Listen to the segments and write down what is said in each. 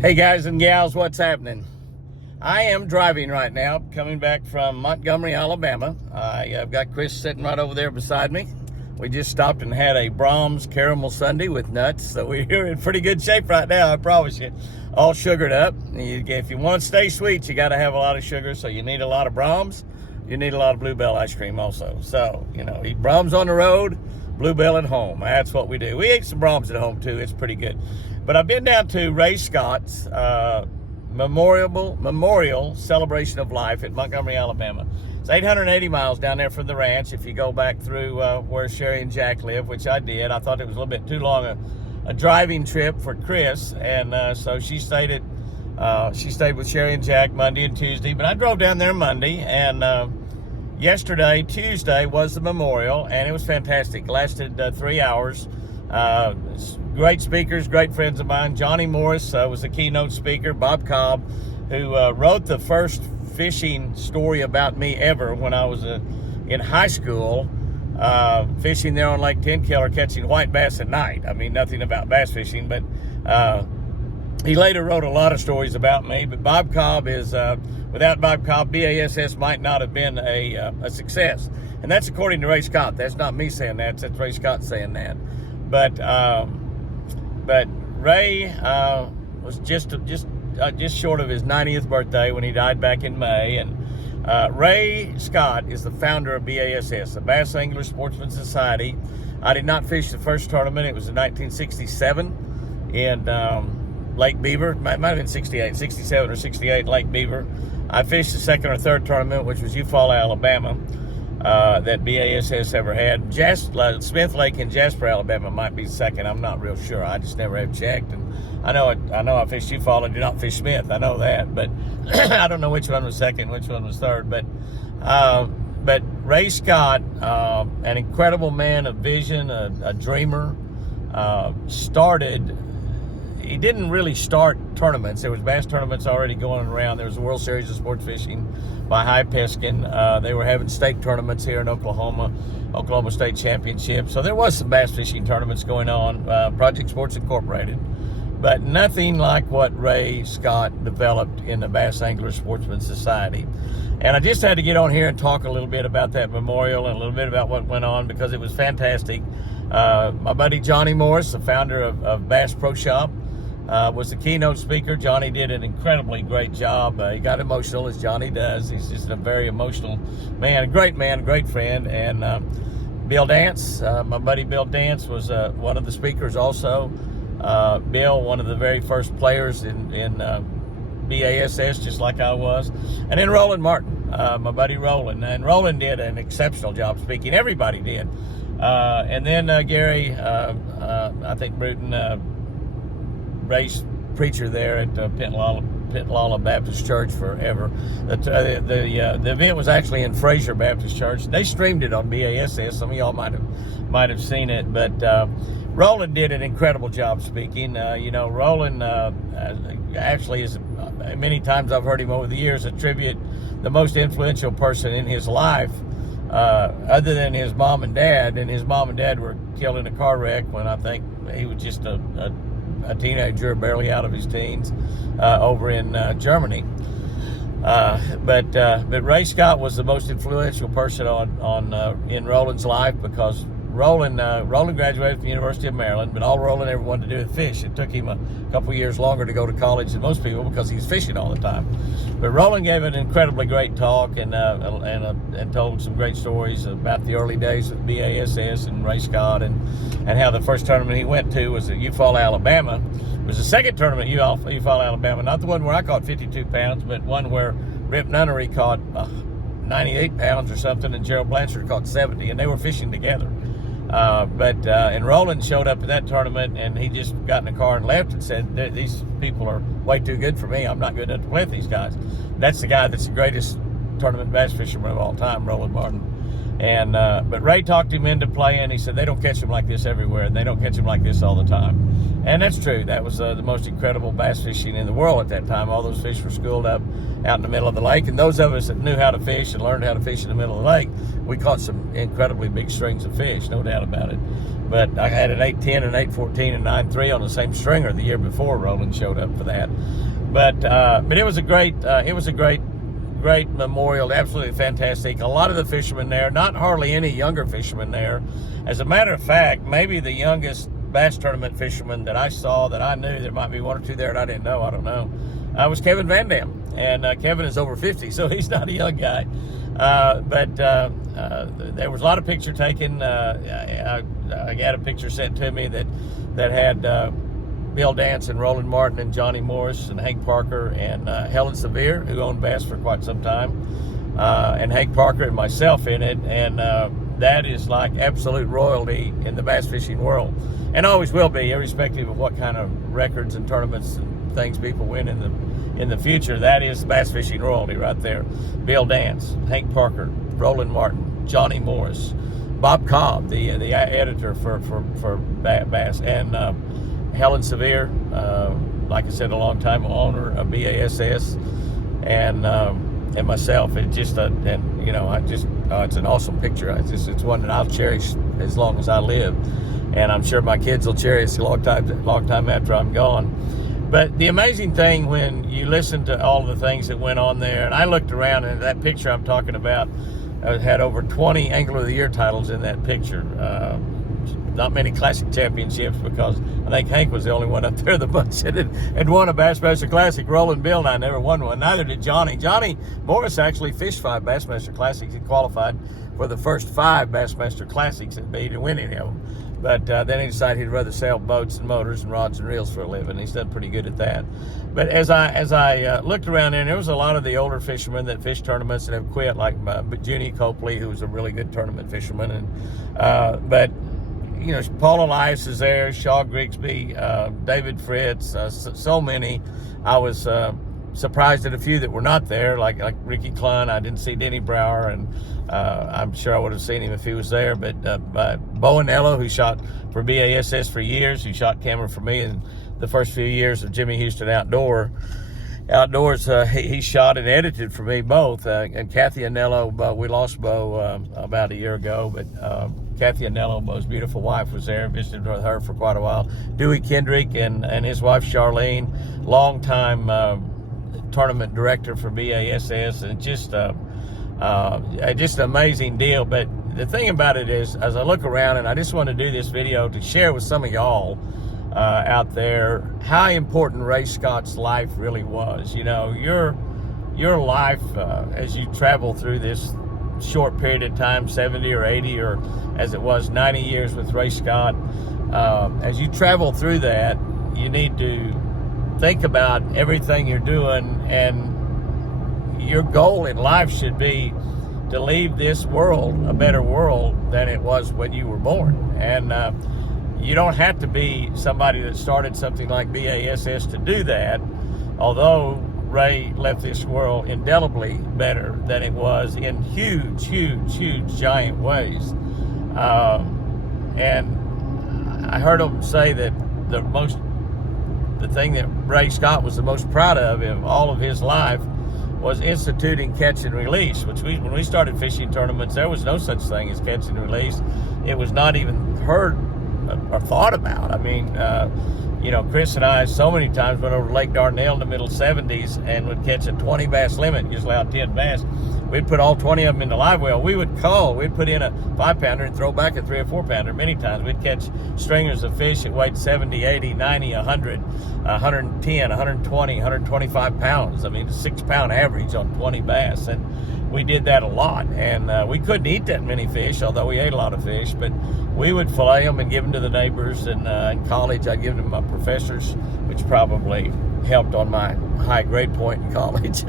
Hey guys and gals, what's happening? I am driving right now, coming back from Montgomery, Alabama. I've got Chris sitting right over there beside me. We just stopped and had a Brahms caramel sundae with nuts, so we're in pretty good shape right now, I promise you. All sugared up. If you want to stay sweet, you got to have a lot of sugar, so you need a lot of Brahms. You need a lot of Bluebell ice cream also. So, eat Brahms on the road, Bluebell at home. That's what we do. We ate some Brahms at home too. It's pretty good. But I've been down to Ray Scott's memorial celebration of life in Montgomery, Alabama. It's 880 miles down there from the ranch. If you go back through where Sherry and Jack live, which I did, I thought it was a little bit too long a driving trip for Chris, and so she stayed with Sherry and Jack Monday and Tuesday. But I drove down there Monday, and yesterday, Tuesday, was the memorial, and it was fantastic. Lasted 3 hours. Great speakers, great friends of mine. Johnny Morris was the keynote speaker. Bob Cobb, who wrote the first fishing story about me ever when I was in high school, fishing there on Lake Tenkiller, catching white bass at night. I mean, nothing about bass fishing, but he later wrote a lot of stories about me. But Bob Cobb is, without Bob Cobb, BASS might not have been a success. And that's according to Ray Scott. That's not me saying that. That's Ray Scott saying that. But Ray was just short of his 90th birthday when he died back in May. And Ray Scott is the founder of BASS, the Bass Angler Sportsman Society. I did not fish the first tournament. It was in 1967 in Lake Beaver. It might have been 67 or 68, Lake Beaver. I fished the second or third tournament, which was Eufaula, Alabama. That BASS ever had. Smith Lake in Jasper, Alabama might be second. I'm not real sure. I just never have checked. And I know I fished Eufaula and did not fish Smith. I know that, but I don't know which one was second, which one was third. But Ray Scott, an incredible man of vision, a dreamer, he didn't really start tournaments. There was bass tournaments already going around. There was the World Series of Sports Fishing by High Peskin. They were having stake tournaments here in Oklahoma State Championship. So there was some bass fishing tournaments going on, Project Sports Incorporated. But nothing like what Ray Scott developed in the Bass Angler Sportsman Society. And I just had to get on here and talk a little bit about that memorial and a little bit about what went on because it was fantastic. My buddy Johnny Morris, the founder of Bass Pro Shop, was the keynote speaker. Johnny did an incredibly great job. He got emotional, as Johnny does. He's just a very emotional man, a great friend. And Bill Dance, my buddy Bill Dance, was one of the speakers also. Bill, one of the very first players in BASS, just like I was. And then Roland Martin, my buddy Roland. And Roland did an exceptional job speaking. Everybody did. And then Gary, I think Bruton, Ray's preacher there at Pentlala Baptist Church forever. The event was actually in Fraser Baptist Church. They streamed it on BASS. Some of y'all might have seen it, but Roland did an incredible job speaking. Roland actually is, many times I've heard him over the years attribute the most influential person in his life, other than his mom and dad. And his mom and dad were killed in a car wreck when I think he was just a teenager, barely out of his teens, over in Germany. But Ray Scott was the most influential person in Roland's life because Roland graduated from the University of Maryland, but all Roland ever wanted to do was fish. It took him a couple years longer to go to college than most people because he's fishing all the time. But Roland gave an incredibly great talk and told some great stories about the early days of BASS and Ray Scott and how the first tournament he went to was at Eufaula, Alabama. It was the second tournament at Eufaula, Alabama, not the one where I caught 52 pounds, but one where Rip Nunnery caught 98 pounds or something and Gerald Blanchard caught 70, and they were fishing together. And Roland showed up at that tournament, and he just got in the car and left and said, these people are way too good for me. I'm not good enough to play with these guys. That's the guy that's the greatest tournament bass fisherman of all time, Roland Martin. And but Ray talked him into playing. He said they don't catch them like this everywhere, and they don't catch them like this all the time. And that's true. That was the most incredible bass fishing in the world at that time. All those fish were schooled up out in the middle of the lake, and those of us that knew how to fish and learned how to fish in the middle of the lake, we caught some incredibly big strings of fish, no doubt about it. But I had an 810, an 814, and 9.3 on the same stringer the year before Roland showed up for that. But it was a great memorial, absolutely fantastic. A lot of the fishermen there, not hardly any younger fishermen there. As a matter of fact, maybe the youngest bass tournament fisherman that I saw, that I knew, there might be one or two there that I didn't know, I don't know, was Kevin Van Dam. And Kevin is over 50, so he's not a young guy. But there was a lot of picture taken. I got a picture sent to me that had Bill Dance and Roland Martin and Johnny Morris and Hank Parker and Helen Sevier, who owned Bass for quite some time, and Hank Parker and myself in it. And that is like absolute royalty in the bass fishing world, and always will be, irrespective of what kind of records and tournaments and things people win in the future. That is bass fishing royalty right there. Bill Dance, Hank Parker, Roland Martin, Johnny Morris, Bob Cobb, the editor for Bass, and Helen Sevier, like I said, a long time owner of BASS, and myself. It just it's an awesome picture. It's one that I'll cherish as long as I live, and I'm sure my kids will cherish a long time after I'm gone. But the amazing thing, when you listen to all the things that went on there, and I looked around, and that picture I'm talking about had over 20 Angler of the Year titles in that picture. Not many Classic championships, because I think Hank was the only one up there of the bunch that had won a Bassmaster Classic. Roland, Bill, and I never won one. Neither did Johnny. Johnny Morris actually fished 5 Bassmaster Classics. He qualified for the first 5 Bassmaster Classics, but he didn't win any of them. But then he decided he'd rather sell boats and motors and rods and reels for a living. He's done pretty good at that. But as I looked around there was a lot of the older fishermen that fished tournaments and have quit, like Junie Copley, who was a really good tournament fisherman. And but Paul Elias is there, Shaw Grigsby, David Fritz, so many. I was surprised at a few that were not there, like Ricky Clunn. I didn't see Denny Brower, and I'm sure I would have seen him if he was there. But Bo Anello, who shot for BASS for years, who shot camera for me in the first few years of Jimmy Houston Outdoors, he shot and edited for me both. And Kathy Anello, we lost Bo about a year ago, but Kathy Anello, Bo's beautiful wife, was there. Visited with her for quite a while. Dewey Kendrick and his wife Charlene, longtime tournament director for BASS, and just an amazing deal. But the thing about it is, as I look around, and I just want to do this video to share with some of y'all out there how important Ray Scott's life really was. Your life as you travel through this short period of time, 70 or 80, or as it was 90 years with Ray Scott, as you travel through that, you need to think about everything you're doing, and your goal in life should be to leave this world a better world than it was when you were born. And you don't have to be somebody that started something like BASS to do that, although Ray left this world indelibly better than it was in huge, giant ways. And I heard him say that the thing that Ray Scott was the most proud of in all of his life was instituting catch and release, which when we started fishing tournaments, there was no such thing as catch and release. It was not even heard or thought about. I mean, Chris and I so many times went over to Lake Dardanelle in the middle 70s and would catch a 20 bass limit, usually out 10 bass. We'd put all 20 of them in the live well. We'd put in a 5-pounder and throw back a 3 or 4-pounder. Many times we'd catch stringers of fish that weighed 70, 80, 90, 100, 110, 120, 125 pounds. I mean, a 6-pound average on 20 bass. And we did that a lot. And we couldn't eat that many fish, although we ate a lot of fish. But we would fillet them and give them to the neighbors. And in college, I'd give them to my professors, which probably helped on my high grade point in college.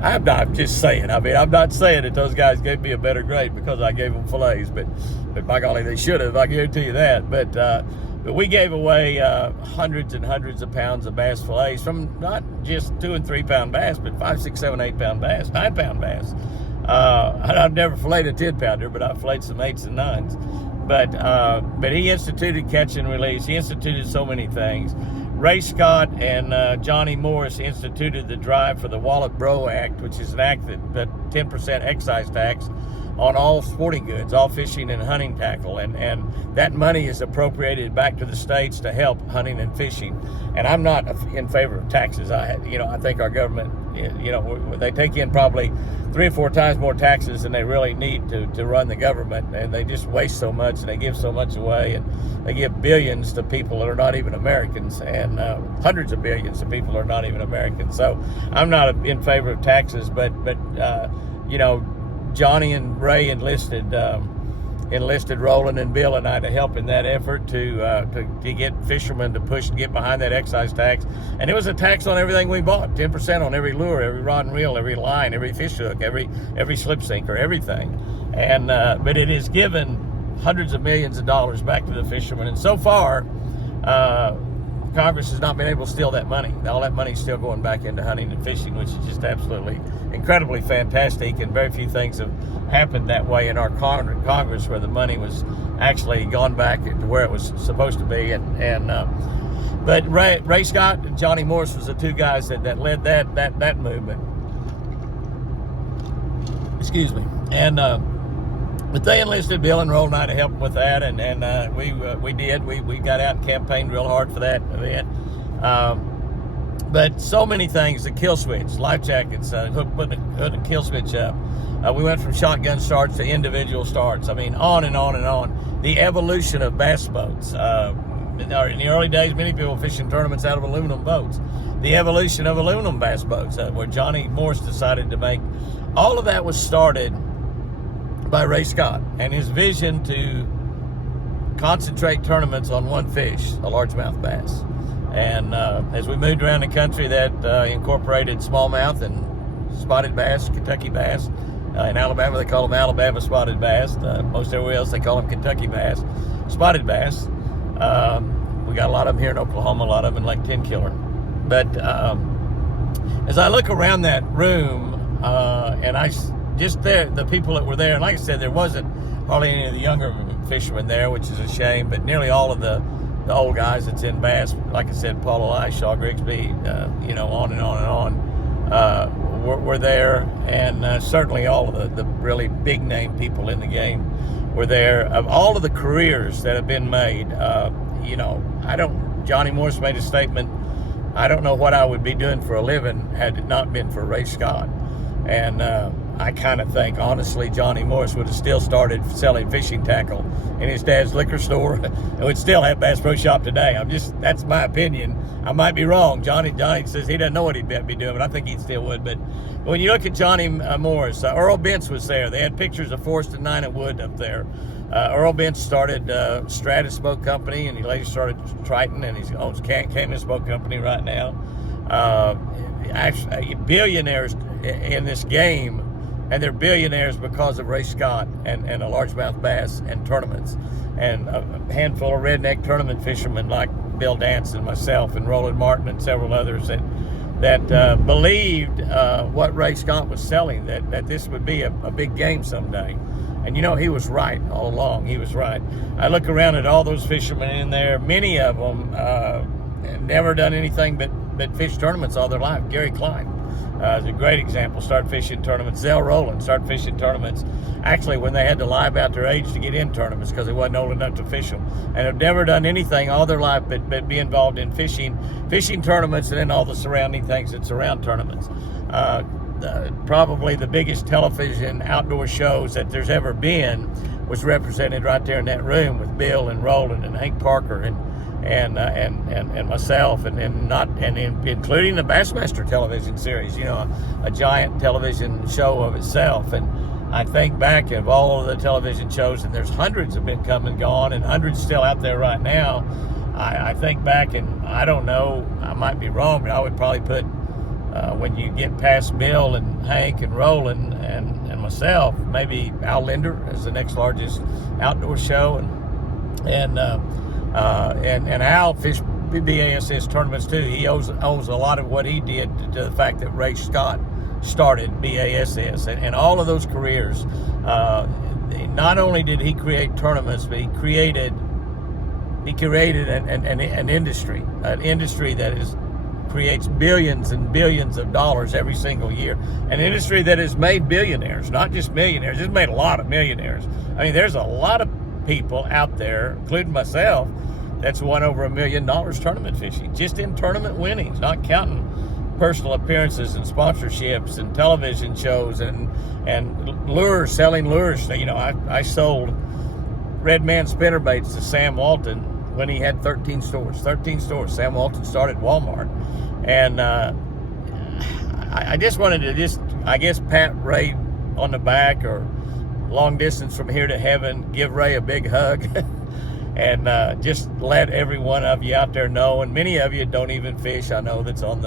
I'm just saying. I mean, I'm not saying that those guys gave me a better grade because I gave them fillets, but by golly, they should have. I guarantee you that. But we gave away hundreds and hundreds of pounds of bass fillets from not just 2 and 3 pound bass, but 5, 6, 7, 8 pound bass, 9 pound bass. I've never filleted a 10-pounder, but I've filleted some 8s and 9s. But he instituted catch and release. He instituted so many things. Ray Scott and Johnny Morris instituted the drive for the Wallet Bro Act, which is an act that 10% excise tax on all sporting goods, all fishing and hunting tackle, and that money is appropriated back to the states to help hunting and fishing. And I'm not in favor of taxes. I think our government, they take in probably 3 or 4 times more taxes than they really need to run the government, and they just waste so much, and they give so much away, and they give billions to people that are not even Americans, and hundreds of billions to people that are not even Americans. So I'm not in favor of taxes, but Johnny and Ray enlisted Roland and Bill and I to help in that effort to get fishermen to push and get behind that excise tax. And it was a tax on everything we bought, 10% on every lure, every rod and reel, every line, every fish hook, every slip sinker, everything. And but it has given hundreds of millions of dollars back to the fishermen. And so far, Congress has not been able to steal that money. All that money is still going back into hunting and fishing, which is just absolutely incredibly fantastic. And very few things have happened that way in our Congress, where the money was actually gone back to where it was supposed to be. But Ray Scott and Johnny Morris was the 2 guys that led that movement. Excuse me. But they enlisted Bill and Roland and I to help them with that, and we did. We got out and campaigned real hard for that event. But so many things, the kill switch, life jackets, hook and kill switch up. We went from shotgun starts to individual starts. I mean, on and on and on. The evolution of bass boats. In the early days, many people fishing tournaments out of aluminum boats. The evolution of aluminum bass boats, where Johnny Morris decided to make. All of that was started by Ray Scott and his vision to concentrate tournaments on one fish, a largemouth bass. And as we moved around the country, that incorporated smallmouth and spotted bass, Kentucky bass. In Alabama, they call them Alabama spotted bass. Most everywhere else, they call them Kentucky bass, spotted bass. We got a lot of them here in Oklahoma, a lot of them in Lake Tenkiller. But as I look around that room, and the people that were there, and like I said, there wasn't hardly any of the younger fishermen there, which is a shame, but nearly all of the old guys that's in bass, like I said, Paul Eli, Shaw Grigsby, on and on and on, were there, and certainly all of the really big name people in the game were there. Of all of the careers that have been made, Johnny Morris made a statement, I don't know what I would be doing for a living had it not been for Ray Scott. And I kind of think, honestly, Johnny Morris would have still started selling fishing tackle in his dad's liquor store and would still have Bass Pro Shop today. That's my opinion. I might be wrong. Johnny says he doesn't know what he'd be doing, but I think he still would. But when you look at Johnny Morris, Earl Bentz was there. They had pictures of Forrest and Nina Wood up there. Earl Bentz started Stratus Boat Company, and he later started Triton, and he owns Camus Boat Company right now. Actually, billionaires in this game, and they're billionaires because of Ray Scott and a largemouth bass and tournaments, and a handful of redneck tournament fishermen like Bill Dance and myself and Roland Martin and several others that believed what Ray Scott was selling, that this would be a big game someday. And he was right all along. He was right. I look around at all those fishermen in there. Many of them never done anything but fish tournaments all their life. Gary Klein is a great example. Started fishing tournaments. Zell Roland started fishing tournaments actually when they had to lie about their age to get in tournaments because they wasn't old enough to fish them, and have never done anything all their life but be involved in fishing tournaments and then all the surrounding things that surround tournaments. Probably the biggest television outdoor shows that there's ever been was represented right there in that room with Bill and Roland and Hank Parker and myself, and including the Bassmaster television series, a giant television show of itself. And I think back of all of the television shows, and there's hundreds have been come and gone, and hundreds still out there right now. I think back, and I don't know, I might be wrong, but I would probably put when you get past Bill and Hank and Roland and myself, maybe Al Linder is the next largest outdoor show, and Al fished BASS tournaments too. He owes a lot of what he did to the fact that Ray Scott started BASS, and all of those careers. Not only did he create tournaments, but he created an industry that creates billions and billions of dollars every single year. An industry that has made billionaires, not just millionaires. It's made a lot of millionaires. I mean, there's a lot of people out there, including myself, that's won over $1 million tournament fishing, just in tournament winnings, not counting personal appearances and sponsorships and television shows and lures, selling lures. You know, I sold red man spinnerbaits to Sam Walton when he had 13 stores. Sam Walton started Walmart. And I just wanted to I guess, pat Ray on the back, or long distance from here to heaven, give Ray a big hug. And just let every one of you out there know, and many of you don't even fish. I know that's on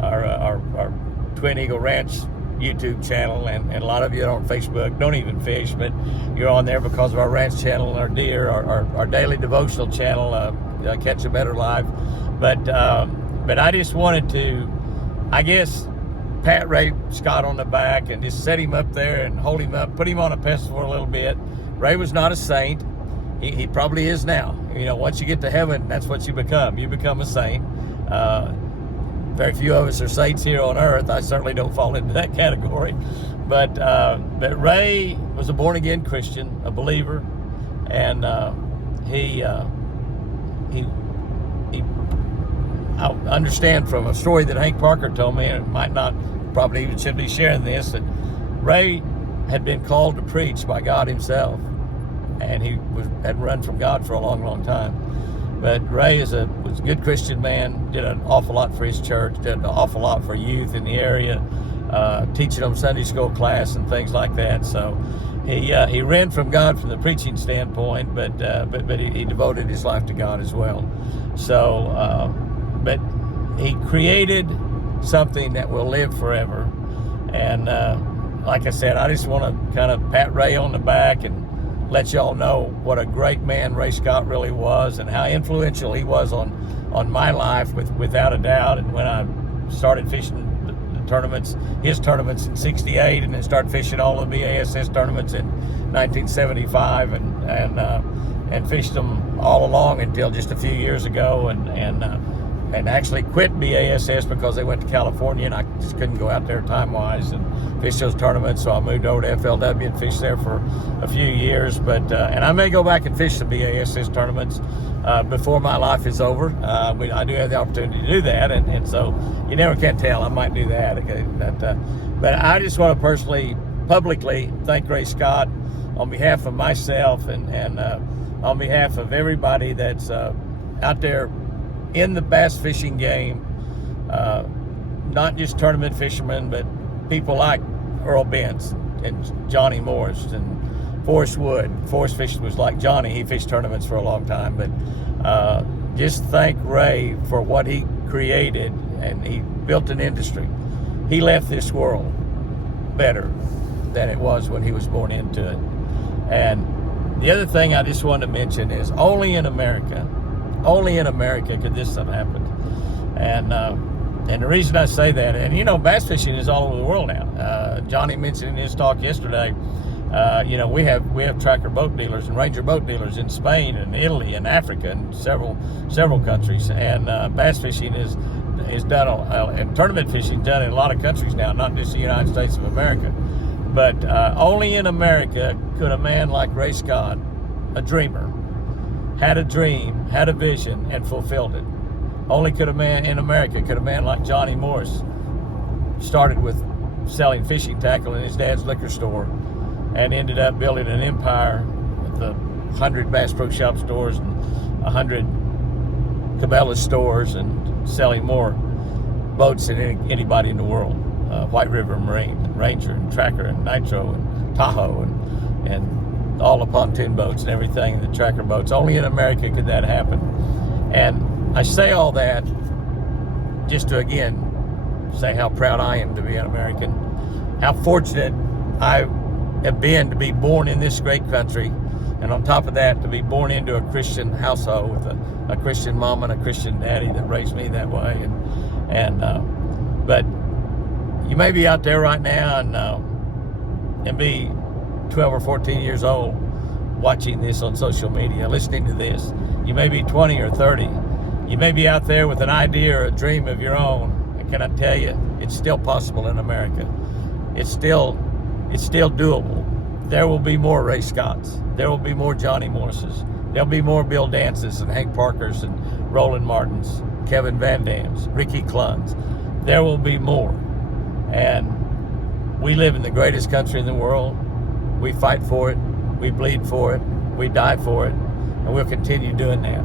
our Twin Eagle Ranch YouTube channel, and a lot of you on Facebook don't even fish, but you're on there because of our ranch channel, our deer, our daily devotional channel, Catch a Better Life. But I just wanted to, I guess, pat Ray Scott on the back and just set him up there and hold him up, put him on a pedestal a little bit. Ray was not a saint. He probably is now. You know, once you get to heaven, that's what you become. You become a saint. Very few of us are saints here on earth. I certainly don't fall into that category. But Ray was a born-again Christian, a believer, and I understand from a story that Hank Parker told me, and it might not, probably even should be sharing this, that Ray had been called to preach by God himself, and he had run from God for a long, long time. But Ray was a good Christian man, did an awful lot for his church, did an awful lot for youth in the area, teaching them Sunday school class and things like that. So he ran from God from the preaching standpoint, but he devoted his life to God as well. So, but he created something that will live forever. And like I said, I just want to kind of pat Ray on the back and let y'all know what a great man Ray Scott really was, and how influential he was on my life, without a doubt. And when I started fishing the tournaments, his tournaments in '68, and then started fishing all the BASS tournaments in 1975, and fished them all along until just a few years ago, and actually quit BASS because they went to California, and I just couldn't go out there time-wise and fish those tournaments. So I moved over to FLW and fished there for a few years. But and I may go back and fish the BASS tournaments before my life is over. I do have the opportunity to do that, and so you never can tell. I might do that. Okay? But I just want to personally, publicly thank Ray Scott on behalf of myself and on behalf of everybody that's out there in the bass fishing game, not just tournament fishermen, but people like Earl Bentz and Johnny Morris and Forrest Wood. Forrest fished was like Johnny. He fished tournaments for a long time. But just thank Ray for what he created, and he built an industry. He left this world better than it was when he was born into it. And the other thing I just wanted to mention is only in America could this have happened. And the reason I say that, and you know, bass fishing is all over the world now. Johnny mentioned in his talk yesterday, you know, we have tracker boat dealers and ranger boat dealers in Spain and Italy and Africa and several countries. And bass fishing is done, and tournament fishing done in a lot of countries now, not just the United States of America. But only in America could a man like Ray Scott, a dreamer, had a dream, had a vision, and fulfilled it. Only could a man like Johnny Morris started with selling fishing tackle in his dad's liquor store, and ended up building an empire with 100 Bass Pro Shop stores and 100 Cabela's stores, and selling more boats than anybody in the world. White River Marine, and Ranger, and Tracker, and Nitro, and Tahoe, and all the pontoon boats and everything, the tracker boats. Only in America could that happen. And I say all that just to, again, say how proud I am to be an American, how fortunate I have been to be born in this great country, and on top of that, to be born into a Christian household with a Christian mom and a Christian daddy that raised me that way. But You may be out there right now and be 12 or 14 years old watching this on social media, listening to this. You may be 20 or 30. You may be out there with an idea or a dream of your own. And can I tell you, it's still possible in America. It's still doable. There will be more Ray Scotts. There will be more Johnny Morses. There'll be more Bill Dances and Hank Parkers and Roland Martins, Kevin Van Dams, Ricky Cluns. There will be more. And we live in the greatest country in the world. We fight for it. We bleed for it. We die for it. And we'll continue doing that.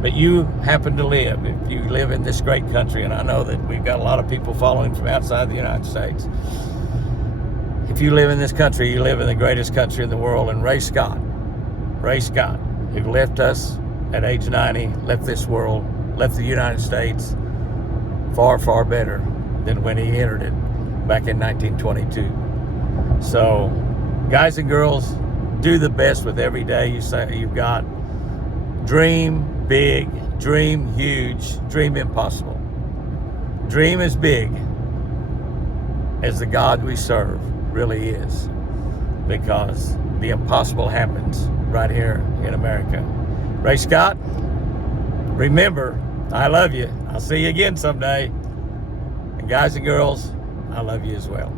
But you happen to live, if you live in this great country, and I know that we've got a lot of people following from outside the United States. If you live in this country, you live in the greatest country in the world. And Ray Scott, who left us at age 90, left this world, left the United States far, far better than when he entered it back in 1922. So, guys and girls, do the best with every day you've got. Dream big, dream huge, dream impossible. Dream as big as the God we serve really is, because the impossible happens right here in America. Ray Scott, remember, I love you. I'll see you again someday. And guys and girls, I love you as well.